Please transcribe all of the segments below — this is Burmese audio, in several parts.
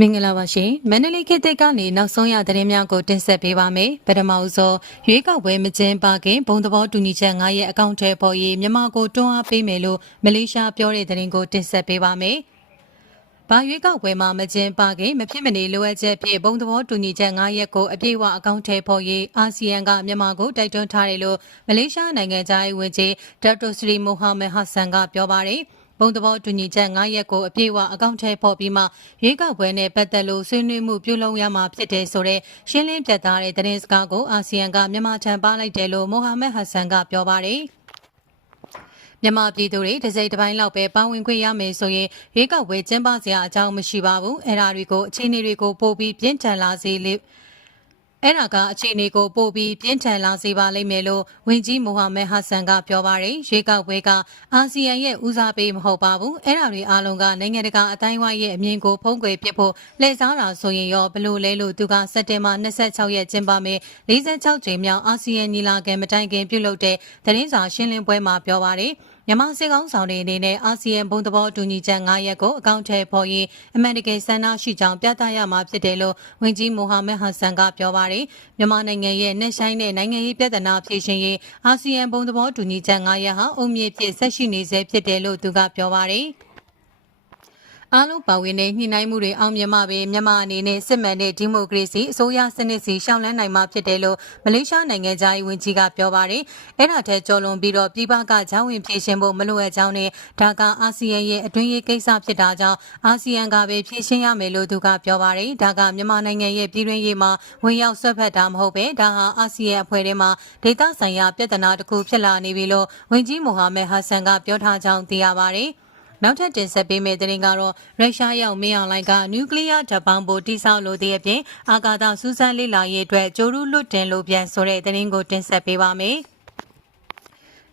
မင်္ဂလာပါရှင်မန္တလေးခေတ်သစ်ကနေနောက်ဆုံးရသတင်းများကိုတင်ဆက်ပေးပါမယ်ပထမဦးဆုံးရွေးကောက်ပွဲမကျင်းပခင်ဘုံသဘောတူညီချက်9ရဲ့အကောင့်ထဲပေါ်ရေးမြန်မာကိုတွန်းအားပေးမယ်လို့မလေးရှားပြောတဲ့သတင်းကိုတင်ဆက်ပေးပါမယ်ဘာရွေးကောက်ပွဲမှာမကျင်းပခင်မဖြစ်မနေလိုအပ်ချက်ဖြစ်ဘုံသဘောတူညီချက်9ရက်ကိုအပြည့်အဝအကောင့်ထဲပေါ်ရေးအာဆီယံကမြန်မာကိုတိုက်တွန်းထားတယ်လို့မလေးရှားနိုင်ငံသားရေးဝန်ကြီးဒေါက်တာစရီမိုဟာမက်ဟဆန်ကပြောပါတယ် ဘုံသဘောတူညီချက်9ရက်ကိုအပြည့်အဝအကောင့်ထဲပေါ်ပြီးမှရွေးကောက်ပွဲနဲ့ပတ်သက်လို့ဆွေးနွေးမှုပြုလုပ်ရမှာဖြစ်တယ်ဆိုတဲ့ရှင်းလင်းပြသတဲ့သတင်းစကားကိုအာဆီယံကမြန်မာထံပါလိုက်တယ်လို့မိုဟာမက်ဟဆန်ကပြောပါတယ်မြန်မာပြည်သူတွေတစ်စိတ်တစ်ပိုင်းလောက်ပဲပါဝင်ခွင့်ရမယ်ဆိုရင်ရွေးကောက်ပွဲကျင်းပစရာအကြောင်းမရှိပါဘူးအဲ့ဒါတွေကိုအခြေအနေတွေကိုပို့ပြီးပြင်းထန်လာစေလေ အဲ့ဒါကအခြေအနေကိုပို့ပြီးပြင်းထန်လာစေပါလိမ့်မယ်လို့ဝန်ကြီးမိုဟာမက်ဟဆန်ကပြောပါတယ်ရွေးကောက်ပွဲကအာဆီယံရဲ့ဦးစားပေးမဟုတ်ပါဘူးအဲ့ဒါတွေအားလုံးကနိုင်ငံတကာအတိုင်းအဝိုင်းရဲ့အမြင်ကိုဖုံးကွယ်ပစ်ဖို့လှည့်စားတာဆိုရင်ရောဘလို့လဲလို့သူကစက်တင်ဘာ26ရက်ကျင်းပမယ်46ကြိမ်မြောက်အာဆီယံညီလာခံမတိုင်ခင်ပြုလုပ်တဲ့သတင်းစာရှင်းလင်းပွဲမှာပြောပါတယ် မြန်မာစစ်ကောင်ဆောင်တွေအနေနဲ့အာဆီယံဘုံသဘောတူညီချက်9ရက်ကိုအကောင့်ထဲပေါ်ရင်အမှန်တကယ်ဆန္ဒရှိကြောင်းပြသရမှာဖြစ်တယ်လို့ဝန်ကြီးမိုဟာမက်ဟဆန်ကပြောပါတယ်။မြန်မာနိုင်ငံရဲ့နှက်ဆိုင်တဲ့နိုင်ငံရေးပြဿနာဖြေရှင်းရေးအာဆီယံဘုံသဘောတူညီချက်9ရက်ဟာအုံမြင့်ဖြစ်ဆက်ရှိနေဆဲဖြစ်တယ်လို့သူကပြောပါတယ်။ အားလုံးပါဝင်တဲ့ညှိနှိုင်းမှုတွေအောင်မြင်မှပဲမြန်မာအနေနဲ့စစ်မှန်တဲ့ဒီမိုကရေစီအစိုးရစနစ်စီရှောင်လန်းနိုင်မှာဖြစ်တယ်လို့မလေးရှားနိုင်ငံသားရေးဝန်ကြီးကပြောပါတယ်။အဲ့ဒါထက်ကျော်လွန်ပြီးတော့ပြည်ပကဂျောင်းဝင်ဖြည့်ရှင်ဖို့မလိုအပ်ကြောင်းနဲ့ဒါကအာဆီယံရဲ့အတွင်းရေးကိစ္စဖြစ်တာကြောင့်အာဆီယံကပဲဖြည့်ရှင်ရမယ်လို့သူကပြောပါတယ်။ဒါကမြန်မာနိုင်ငံရဲ့ပြည်တွင်းရေးမှာဝင်ရောက်ဆွတ်ဖက်တာမဟုတ်ပဲဒါဟာအာဆီယံအဖွဲ့ထဲမှာဒေသဆိုင်ရာပြဿနာတစ်ခုဖြစ်လာနေပြီလို့ဝန်ကြီးမိုဟာမက်ဟဆန်ကပြောထားကြောင်းသိရပါတယ်။ နောက်ထပ်တင်ဆက်ပေးမယ့်သတင်းကတော့ရုရှားရောက်မင်းအောင်လိုင်ကနျူကလ িয়ার ဓာတ်ပေါင်းပိုတိဆောက်လိုတဲ့အပြင်အာကာသစူးစမ်းလေ့လာရေးအတွက်ဂျိုရူလွတ်တင်လို့ပြန်ဆိုတဲ့သတင်းကိုတင်ဆက်ပေးပါမယ်။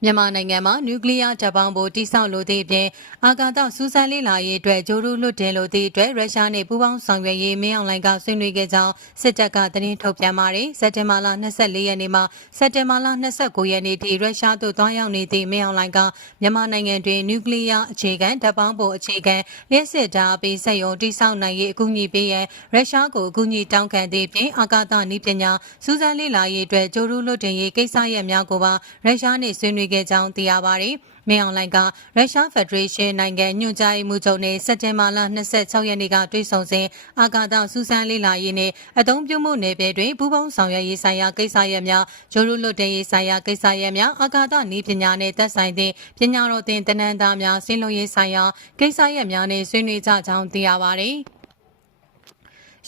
မြန်မာနိုင်ငံမှာနျူကလ িয়ার ဓာတ်ပေါင်းဖို့တိစောက်လိုသည့်အပြင်အာကာသစူးစမ်းလေ့လာရေးအတွက်ဂျိုရူလွတ်တင်လိုသည့်အတွက်ရုရှားနှင့်ပူးပေါင်းဆောင်ရွက်ရေးမင်းအောင်လှိုင်ကဆွေးနွေးခဲ့ကြောင်းစစ်တပ်ကသတင်းထုတ်ပြန်ပါတယ်။စက်တင်ဘာလ24ရက်နေ့မှစက်တင်ဘာလ29ရက်နေ့ထိရုရှားသို့တွားရောက်နေသည့်မင်းအောင်လှိုင်ကမြန်မာနိုင်ငံတွင်နျူကလ িয়ার အခြေခံဓာတ်ပေါင်းဖို့အခြေခံလျှက်စစ်ဓာတ်အပိစက်ရုံတိစောက်နိုင်ရေးအကူအညီပေးရန်ရုရှားကိုအကူအညီတောင်းခံသည့်ပြင်အာကာသနည်းပညာစူးစမ်းလေ့လာရေးအတွက်ဂျိုရူလွတ်တင်ရေးကိစ္စရပ်များကိုပါရုရှားနှင့်ဆွေးနွေး ခဲ့ကြောင်းသိရပါတယ်။မင်းအောင်လှိုင်ကရုရှားဖက်ဒရေးရှင်းနိုင်ငံညွှန်ကြားရေးမှူးချုပ်နဲ့စက်တင်ဘာလ26ရက်နေ့ကတွေ့ဆုံစဉ်အာကာသစူးစမ်းလေ့လာရေးနဲ့အသုံးပြုမှုနယ်ပယ်တွင်ပူးပေါင်းဆောင်ရွက်ရေးဆိုင်ရာကိစ္စရပ်များဂျိုရုလွတ်တဲ့ရေးဆိုင်ရာကိစ္စရပ်များအာကာသနည်းပညာနဲ့သက်ဆိုင်သည့်ပညာတော်သင်တနန်းသားများဆင်းလုံရေးဆိုင်ရာကိစ္စရပ်များနဲ့ဆွေးနွေးကြကြောင်းသိရပါသည်။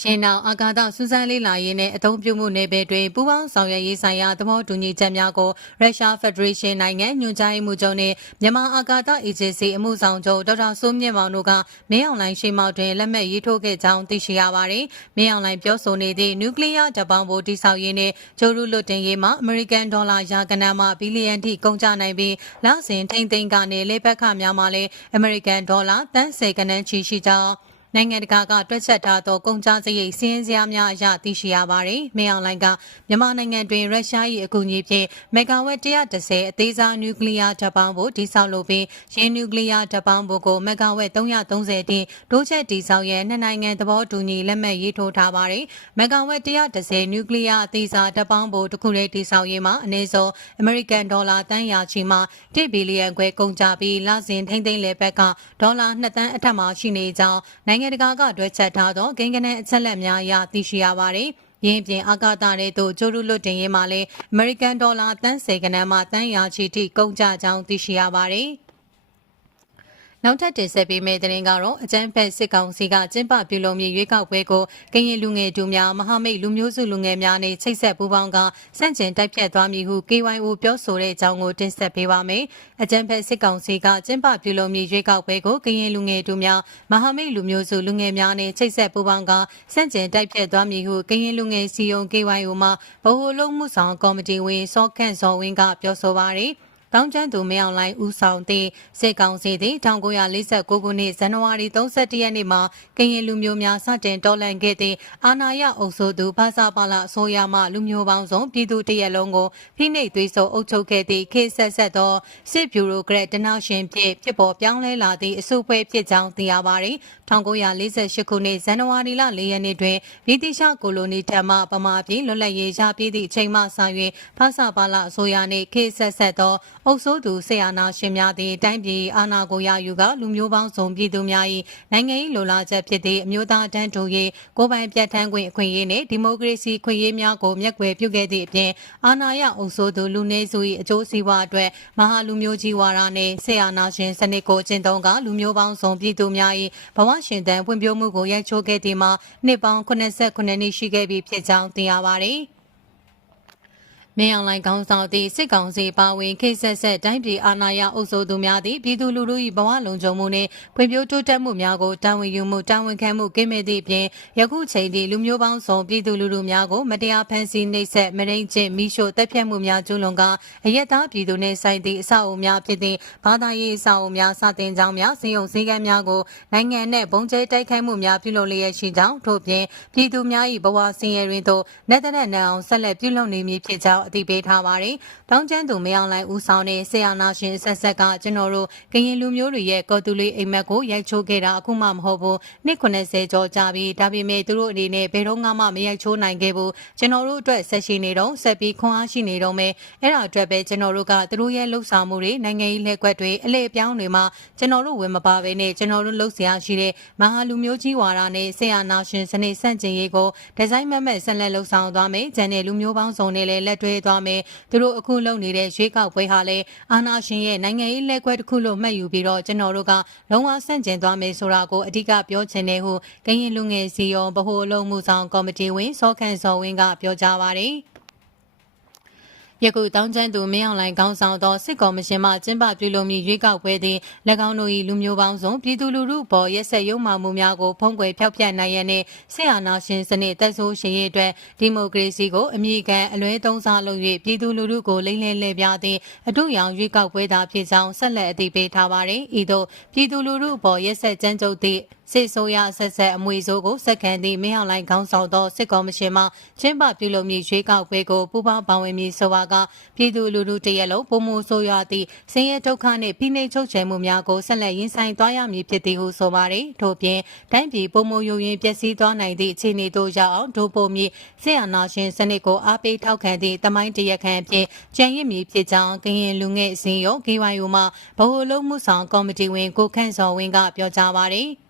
ရှင်နောက်အာကာသစူးစမ်းလေ့လာရေးနဲ့အသုံးပြုမှုနယ်ပယ်တွင်ပူးပေါင်းဆောင်ရွက်ရေးဆိုင်ရာသဘောတူညီချက်များကိုရုရှားဖက်ဒရေးရှင်းနိုင်ငံညွှန်ကြားရေးမှူးချုပ်နှင့်မြန်မာအာကာသအေဂျင်စီအမှုဆောင်ချုပ်ဒေါက်တာစိုးမြင့်မောင်တို့ကမင်းအောင်လှိုင်ရှိမောက်တွင်လက်မှတ်ရေးထိုးခဲ့ကြောင်းသိရှိရပါသည်။မင်းအောင်လှိုင်ပြောဆိုနေသည့်နျူကလ িয়ার ဓာတ်ပေါင်းဖို့တိစောက်ရေးနှင့်ဂျိုရူလွတ်တင်ရေးမှာအမေရိကန်ဒေါ်လာရာကနန်းမှဘီလီယံထိကုန်ကျနိုင်ပြီးလစဉ်ထိမ့်သိမ်းကနေလေပတ်ခများမှလည်းအမေရိကန်ဒေါ်လာတန်10ကနန်းချီရှိကြောင်း နိုင်ငံတကာကတွက်ချက်ထားသောကုန်ကျစရိတ်စီးရင်စရာများအရသိရှိရပါတယ်။မင်းအောင်လှိုင်ကမြန်မာနိုင်ငံတွင်ရုရှား၏အကူအညီဖြင့်မဂါဝက်130အသေးစားနျူကလ িয়ার ဓာတ်ပေါင်းဖို့တိစောက်လိုပြီးရင်းနျူကလ িয়ার ဓာတ်ပေါင်းဖို့ကိုမဂါဝက်330တင်တိုးချက်တိစောက်ရန်နှစ်နိုင်ငံသဘောတူညီလက်မှတ်ရေးထိုးထားပါတယ်။မဂါဝက်130နျူကလ িয়ার အသေးစားဓာတ်ပေါင်းဖို့တစ်ခုလေးတိစောက်ရေးမှာအနည်းဆုံးအမေရိကန်ဒေါ်လာတန်ရာချီမှ1ဘီလီယံခွဲကုန်ကျပြီးလစဉ်ထိမ့်သိမ်းလေဘက်ကဒေါ်လာ2တန်းအထက်မှရှိနေကြောင်းနိုင်ငံ နိုင်ငံတကာကတွဲချက်ထားသောဂိမ်းကနေအချက်လက်များအရသိရှိရပါတယ်။ရင်းပြင်အာကာသတဲ့သို့ဂျိုရုလွတ်တင်ရေးမှာလည်းအမေရိကန်ဒေါ်လာတန်း10ကနန်းမှတန်းရာချီထိကုန်ကျကြောင်းသိရှိရပါတယ်။ နောက်ထပ်တင်ဆက်ပေးမယ့်သတင်းကတော့အကြမ်းဖက်စစ်ကောင်စီကကျင်းပပြုလုပ်မည့်ရွေးကောက်ပွဲကိုကရင်လူငယ်တို့များမဟာမိတ်လူမျိုးစုလူငယ်များနဲ့ချိတ်ဆက်ပူးပေါင်းကစန့်ကျင်တိုက်ဖြတ်သွားမည်ဟု KYO ပြောဆိုတဲ့အကြောင်းကိုတင်ဆက်ပေးပါမယ်။အကြမ်းဖက်စစ်ကောင်စီကကျင်းပပြုလုပ်မည့်ရွေးကောက်ပွဲကိုကရင်လူငယ်တို့များမဟာမိတ်လူမျိုးစုလူငယ်များနဲ့ချိတ်ဆက်ပူးပေါင်းကစန့်ကျင်တိုက်ဖြတ်သွားမည်ဟုကရင်လူငယ်စီယုံ KYO မှဗဟိုလုံးမှုဆောင်ကော်မတီဝင်စောခန့်စောဝင်းကပြောဆိုပါရယ်။ တောင်ကျန်းသူမင်းအောင်လှိုင်ဦးဆောင်သည့်စစ်ကောင်စီသည်1949ခုနှစ်ဇန်နဝါရီ31ရက်နေ့မှာကရင်လူမျိုးများစတင်တော်လှန်ခဲ့သည့်အာဏာရအုပ်စိုးသူဖဆပါလာအစိုးရမှလူမျိုးပေါင်းစုံပြည်သူတရက်လုံးကိုဖိနှိပ်သွေးဆုံအုပ်ချုပ်ခဲ့သည့်ခေတ်ဆက်ဆက်သောစစ်ဗျူရိုကရက်တနောက်ရှင်ဖြစ်ဖြစ်ပေါ်ပြောင်းလဲလာသည့်အစုအဖွဲ့ဖြစ်ကြောင်းသိရပါသည်1948ခုနှစ်ဇန်နဝါရီလ4ရက်နေ့တွင်ဗြိတိရှကိုလိုနီတပ်မှပမာပြည်လွတ်လပ်ရေးရပြည်သည့်အချိန်မှစ၍ဖဆပါလာအစိုးရနှင့်ခေတ်ဆက်ဆက်သောအုပ်စိုးသူဆေးအာနာရှင်များသည့်တိုင်းပြည်အာဏာကိုရယူကလူမျိုးပေါင်းစုံပြည်သူများ၏နိုင်ငံ၏လိုလားချက်ဖြစ်သည့်အမျိုးသားတန်းတူရေးကိုယ်ပိုင်ပြဋ္ဌာန်းခွင့်အခွင့်အရေးနှင့်ဒီမိုကရေစီခွင့်ရေးများကိုမျက်ကွယ်ပြုခဲ့သည့်အပြင်အာဏာရအုပ်စိုးသူလူနည်းစု၏အကျိုးစီးပွားအတွက်မဟာလူမျိုးကြီးဝါဒနှင့်ဆေးအာနာရှင်စနစ်ကိုကျင့်သုံးကလူမျိုးပေါင်းစုံပြည်သူများ၏ဘဝရှင်တန်ဖွံ့ဖြိုးမှုကိုရိုက်ချိုးခဲ့သည်မှာနှစ်ပေါင်း89နှစ်ရှိခဲ့ပြီဖြစ်ကြောင်းသိရပါသည် မင်းအောင်လှိုင်ခေါင်းဆောင်သည့်စစ်ကောင်စီပါဝင်ခိတ်ဆက်ဆက်တိုင်းပြည်အာဏာရအုပ်စိုးသူများသည့်ပြည်သူလူထု၏ဘဝလုံခြုံမှုနှင့်ဖွံ့ဖြိုးတိုးတက်မှုများကိုတာဝန်ယူမှုတာဝန်ခံမှုကိမဲ့သည့်အပြင်ယခုချိန်ထိလူမျိုးပေါင်းစုံပြည်သူလူထုများကိုမတရားဖန်ဆီးနှိပ်စက်မရင်းကျင့်မိရှို့တပ်ဖြတ်မှုများကျူးလွန်ကာအယက်သားပြည်သူနှင့်ဆိုင်သည့်အဆောက်အအုံများဖြစ်သည့်ဘာသာရေးအဆောက်အအုံများစတင်ကြောင်းများစီယုံစည်းကမ်းများကိုနိုင်ငံနှင့်ဘုံကျဲတိုက်ခိုက်မှုများပြုလုပ်လျက်ရှိကြောင်းထို့ပြင်ပြည်သူများ၏ဘဝဆင်းရဲတွင်သို့လက်သက်နဲ့အောင်ဆက်လက်ပြုလုပ်နေမည်ဖြစ်ကြောင်းအသိပေးထားပါသည်ပါတယ်။တောင်းကျမ်းသူမယောင်လိုက်ဦးဆောင်တဲ့ဆေယနာရှင်ဆက်ဆက်ကကျွန်တော်တို့ကရင်လူမျိုးတွေရဲ့ကော်တူလေးအိမ်မက်ကိုရိုက်ချိုးခဲ့တာအခုမှမဟုတ်ဘူး။နှစ်90ကျော်ကြာပြီ။ဒါပေမဲ့သူတို့အနေနဲ့ဘယ်တော့မှမရိုက်ချိုးနိုင်ခဲ့ဘူး။ကျွန်တော်တို့အတွက်ဆက်ရှိနေတော့ဆက်ပြီးခွန်အားရှိနေတော့မယ်။အဲ့ဒါအတွက်ပဲကျွန်တော်တို့ကသူတို့ရဲ့လှုပ်ဆောင်မှုတွေနိုင်ငံရေးလက်ကွက်တွေအလေအပြောင်းတွေမှာကျွန်တော်တို့ဝင်မပါဘဲနဲ့ကျွန်တော်တို့လှုပ်ရှားရှိတဲ့မဟာလူမျိုးကြီးဝါဒနဲ့ဆေယနာရှင်စနစ်ဆန့်ကျင်ရေးကိုဒီဇိုင်းမမက်ဆက်လက်လှုပ်ဆောင်သွားမယ်။ဂျန်နယ်လူမျိုးပေါင်းစုံနဲ့လည်းလက်တွဲသွားမယ်။သူတို့အခုလုပ်နေတဲ့ရွေးကောက်ပွဲဟာလည်းအာဏာရှင်ရဲ့နိုင်ငံရေးလက်ကွက်တစ်ခုလို့မှတ်ယူပြီးတော့ကျွန်တော်တို့ကလုံးဝဆန့်ကျင်သွားမယ်ဆိုတာကိုအဓိကပြောချင်တယ်ဟုကရင်လူငယ်စီရောဗဟိုအလုံးမှုဆောင်ကော်မတီဝင်စောခန့်စောဝင်းကပြောကြားပါတယ်။ ယခုတောင်းကျမ်းသူမင်းအောင်လှိုင်ခေါင်းဆောင်သောစစ်ကော်မရှင်မှကျင်းပပြုလုပ်မည့်ရွေးကောက်ပွဲသည်၎င်းတို့၏လူမျိုးပေါင်းစုံပြည်သူလူထုပေါ်ရက်စက်ရုံမှမှုများကိုဖုံးကွယ်ဖျောက်ဖျက်နိုင်ရန်နှင့်စစ်အာဏာရှင်စနစ်တက်ဆိုးရှင်ရေးအတွက်ဒီမိုကရေစီကိုအမိခံအလွဲသုံးစားလုပ်၍ပြည်သူလူထုကိုလိမ့်လဲလဲပြသည့်အထုရောင်ရွေးကောက်ပွဲသာဖြစ်ကြောင်းဆက်လက်အသိပေးထားပါသည်ဤသို့ပြည်သူလူထုပေါ်ရက်စက်ကြမ်းကြုတ်သည့် စစ်ဆိုးရဆက်ဆက်အမွေဆိုးကိုစက္ကန့်သည့်မင်းအောင်လှိုင်ခေါင်းဆောင်သောစစ်ကော်မရှင်မှကျင်းပပြုလုပ်မည့်ရွေးကောက်ပွဲကိုပူးပေါင်းပါဝင်မည်ဆိုပါကပြည်သူလူထုတရက်လုံးပုံမှုဆိုးရသည့်ဆင်းရဲဒုက္ခနှင့်ဖိနှိပ်ချုပ်ချယ်မှုများကိုဆက်လက်ရင်ဆိုင်သွားရမည်ဖြစ်သည်ဟုဆိုပါရယ်ထို့ပြင်တိုင်းပြည်ပုံမှုယိုယင်ပျက်စီးသွားနိုင်သည့်အခြေအနေသို့ရောက်အောင်ဒို့ပုံမီဆေးအာနာရှင်စနစ်ကိုအားပေးထောက်ခံသည့်တမိုင်းတရက်ခန့်ဖြင့်ကြံရည်မည်ဖြစ်ကြောင်းကရင်လူငယ်အစည်းအရုံး KYU မှဗဟိုလုံးမှုဆောင်ကော်မတီဝင်ကိုခန့်စော်ဝင်းကပြောကြားပါရယ်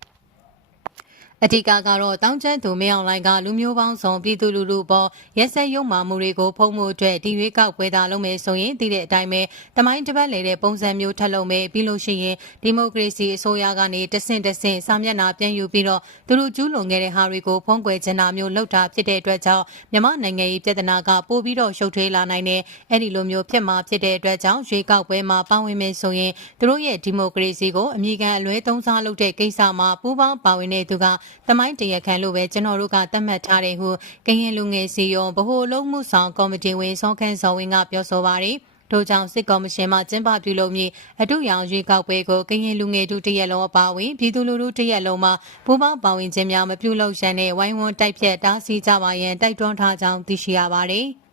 အဓိကကတော့တောင်းကျမ်းသူမင်းအောင်လှိုင်ကလူမျိုးပေါင်းစုံပြည်သူလူထုပေါ်ရက်စက်ရုံမှမှုတွေကိုဖုံးမှုအတွက်ဒီရွေးကောက်ပွဲသားလုပ်မယ်ဆိုရင်တည်တဲ့အတိုင်းပဲတမိုင်းတစ်ပတ်လေတဲ့ပုံစံမျိုးထပ်လုပ်မယ်ပြီးလို့ရှိရင်ဒီမိုကရေစီအစိုးရကနေတဆင့်တဆင့်စာမျက်နှာပြန်ယူပြီးတော့သူတို့ကျူးလွန်ခဲ့တဲ့ဟာတွေကိုဖုံးကွယ်ချင်တာမျိုးလုပ်တာဖြစ်တဲ့အတွက်ကြောင့်မြန်မာနိုင်ငံရေးပြည်ထနာကပို့ပြီးတော့ရှုပ်ထွေးလာနိုင်တဲ့အဲ့ဒီလိုမျိုးဖြစ်မှာဖြစ်တဲ့အတွက်ကြောင့်ရွေးကောက်ပွဲမှာပါဝင်မယ်ဆိုရင်သူတို့ရဲ့ဒီမိုကရေစီကိုအမိခံအလွဲသုံးစားလုပ်တဲ့ကိစ္စမှာပူးပေါင်းပါဝင်တဲ့သူကတမိုင်းတရခန့်လို့ပဲကျွန်တော်တို့ကသတ်မှတ်ထားတယ်ဟုကရင်လူငယ်စီယုံဗဟိုလုံးမှုဆောင်ကော်မတီဝင်စောခန့်စောဝင်းကပြောဆိုပါတယ်ထို့ကြောင့်စစ်ကော်မရှင်မှကျင်းပပြုလုပ်မည့်အထုရောင်ရွေးကောက်ပွဲကိုကရင်လူငယ်တို့တရက်လုံးအပါအဝင်ပြည်သူလူထုတရက်လုံးမှပူးပေါင်းပါဝင်ခြင်းများမပြုလုပ်ရန်နဲ့ဝိုင်းဝန်းတိုက်ဖြတ်တားဆီးကြပါရန်တိုက်တွန်းထားကြောင်းသိရှိရပါတယ်။